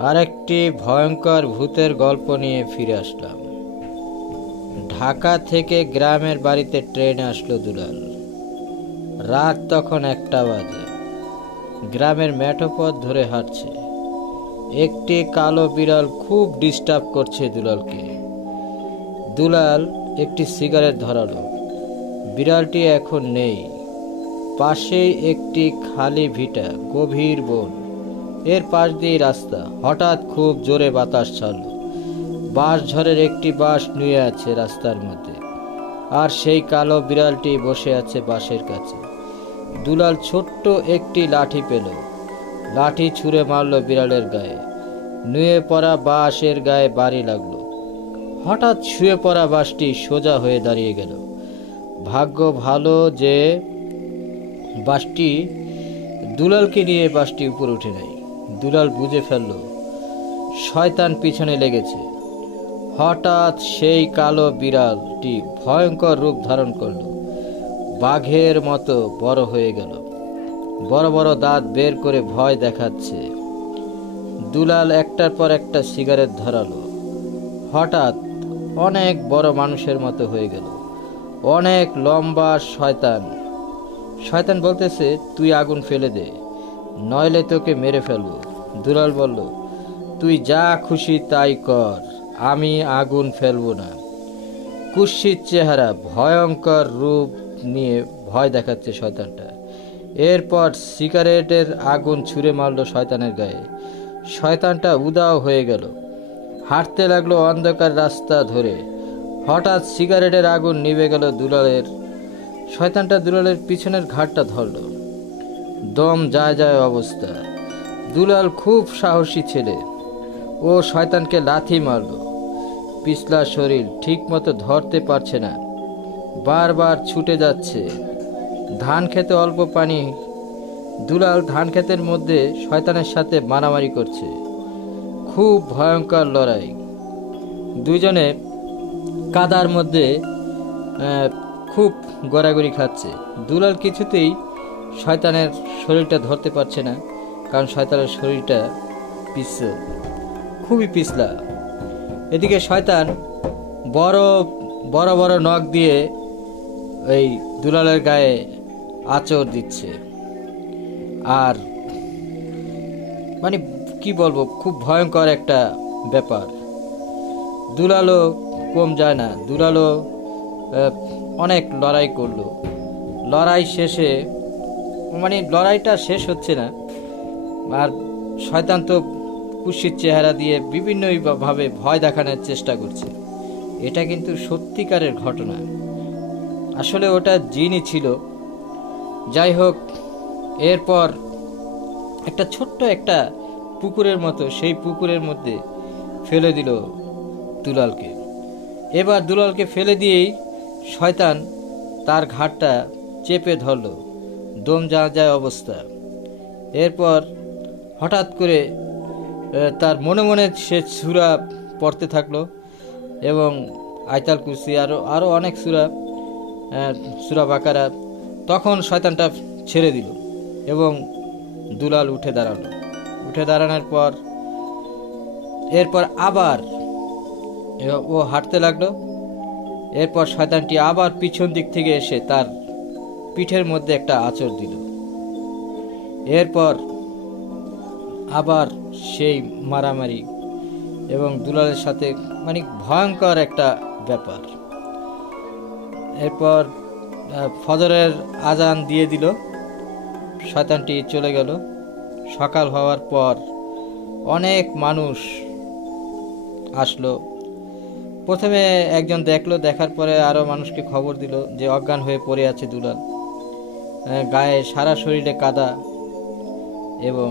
আরেকটি ভয়ঙ্কর ভূতের গল্প নিয়ে ফিরে আসলাম। ঢাকা থেকে গ্রামের বাড়িতে ট্রেনে আসলো দুলাল। রাত তখন 1টা বাজে। গ্রামের মেঠো পথ ধরে হাঁটছে। একটি কালো বিড়াল খুব ডিস্টার্ব করছে দুলালকে। দুলাল একটি সিগারেট ধরালো। বিড়ালটি এখন নেই। পাশেই একটি খালি ভিটা, গভীর বন, এর পাশ দিয়ে রাস্তা। হঠাৎ খুব জোরে বাতাস ছাড়ল। বাঁশঝড়ের একটি বাঁশ নুয়ে আছে রাস্তার মধ্যে, আর সেই কালো বিড়ালটি বসে আছে বাঁশের কাছে। দুলাল ছোট্ট একটি লাঠি পেল। লাঠি ছুঁড়ে মারল বিড়ালের গায়ে। নুয়ে পড়া বাঁশের গায়ে বাড়ি লাগলো। হঠাৎ শুয়ে পড়া বাঁশটি সোজা হয়ে দাঁড়িয়ে গেল। ভাগ্য ভালো যে বাঁশটি দুলালকে নিয়ে বাঁশটি উপরে উঠে নেয়। দুলাল বুঝে ফেলল শয়তান পিছনে লেগেছে। হঠাৎ সেই কালো বিড়ালটি ভয়ঙ্কর রূপ ধারণ করল। বাঘের মতো বড় হয়ে গেল। বড় বড় দাঁত বের করে ভয় দেখাচ্ছে। দুলাল একটার পর একটা সিগারেট ধরালো। হঠাৎ অনেক বড় মানুষের মতো হয়ে গেল। অনেক লম্বা শয়তান। শয়তান বলতেছে, তুই আগুন ফেলে দে, নইলে তোকে মেরে ফেলবো। দুলাল বলল, তুই যা খুশি তাই কর, আমি আগুন ফেলবো না। কুৎসিত চেহারা, ভয়ঙ্কর রূপ নিয়ে ভয় দেখাচ্ছে শয়তানটা। এরপর সিগারেটের আগুন ছুঁড়ে মারল শয়তানের গায়ে। শয়তানটা উদাও হয়ে গেল। হাঁটতে লাগলো অন্ধকার রাস্তা ধরে। হঠাৎ সিগারেটের আগুন নিভে গেল দুলালের। শয়তানটা দুলালের পিছনের ঘাড়টা ধরল। দম যায় যায় অবস্থা। দুলাল খুব সাহসী ছেলে। ও শয়তানকে লাথি মারল। পিছলা শরীর, ঠিক মতো ধরতে পারছে না, বারবার ছুটে যাচ্ছে। ধান খেতে অল্প পানি। দুলাল ধান ক্ষেতের মধ্যে শয়তানের সাথে মারামারি করছে। খুব ভয়ঙ্কর লড়াই। দুইজনে কাদার মধ্যে খুব গড়াগড়ি খাচ্ছে। দুলাল কিছুতেই শয়তানের শরীরটা ধরতে পারছে না, কারণ শয়তানের শরীরটা পিছল, খুবই পিছলা। এদিকে শয়তান বড় বড় বড় নখ দিয়ে এই দুলালের গায়ে আঁচড় দিচ্ছে। আর মানে কি বলবো, খুব ভয়ঙ্কর একটা ব্যাপার। দুলালও কম যায় না। দুলালও অনেক লড়াই করলো। লড়াই শেষে লড়াইটা শেষ হচ্ছে না। আর শয়তান তো কুৎসিত চেহারা দিয়ে বিভিন্নভাবে ভয় দেখানোর চেষ্টা করছে। এটা কিন্তু সত্যিকারের ঘটনা। আসলে ওটা জিনই ছিল। যাই হোক, এরপর একটা ছোট্ট একটা পুকুরের মতো, সেই পুকুরের মধ্যে ফেলে দিল দুলালকে। এবার দুলালকে ফেলে দিয়েই শয়তান তার ঘাড়টা চেপে ধরল। দম যায় যায় অবস্থা। এরপর হঠাৎ করে তার মনে মনে সে সূরা পড়তে থাকলো, এবং আয়তাল কুরসি আরও অনেক সূরা বাকারা। তখন শয়তানটা ছেড়ে দিল এবং দুলাল উঠে দাঁড়ালো। উঠে দাঁড়ানোর পর এরপর আবার ও হাঁটতে লাগলো। এরপর শয়তানটি আবার পিছন দিক থেকে এসে তার পিঠের মধ্যে একটা আঁচড় দিল। এরপর আবার সেই মারামারি এবং দুলালের সাথে ভয়ঙ্কর একটা ব্যাপার। এরপর ফজরের আজান দিয়ে দিল। শয়তানটি চলে গেল। সকাল হওয়ার পর অনেক মানুষ আসলো। প্রথমে একজন দেখলো, দেখার পরে আরও মানুষকে খবর দিল যে অজ্ঞান হয়ে পড়ে আছে দুলাল। গায়ে সারা শরীরে কাদা, এবং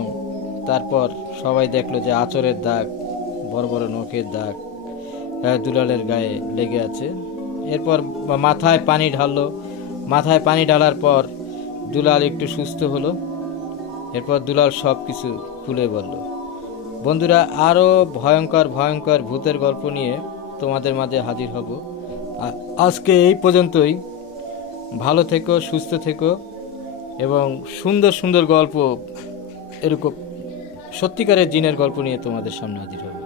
তারপর সবাই দেখলো যে আঁচড়ের দাগ, বড় বড় নখের দাগ দুলালের গায়ে লেগে আছে। এরপর মাথায় পানি ঢাললো। মাথায় পানি ঢালার পর দুলাল একটু সুস্থ হলো। এরপর দুলাল সব কিছু খুলে বলল। বন্ধুরা, আরও ভয়ঙ্কর ভয়ঙ্কর ভূতের গল্প নিয়ে তোমাদের মাঝে হাজির হব। আজকে এই পর্যন্তই। ভালো থেকো, সুস্থ থেকো, এবং সুন্দর সুন্দর গল্প এরকম সত্যিকারের জিনের গল্প নিয়ে তোমাদের সামনে হাজির হব।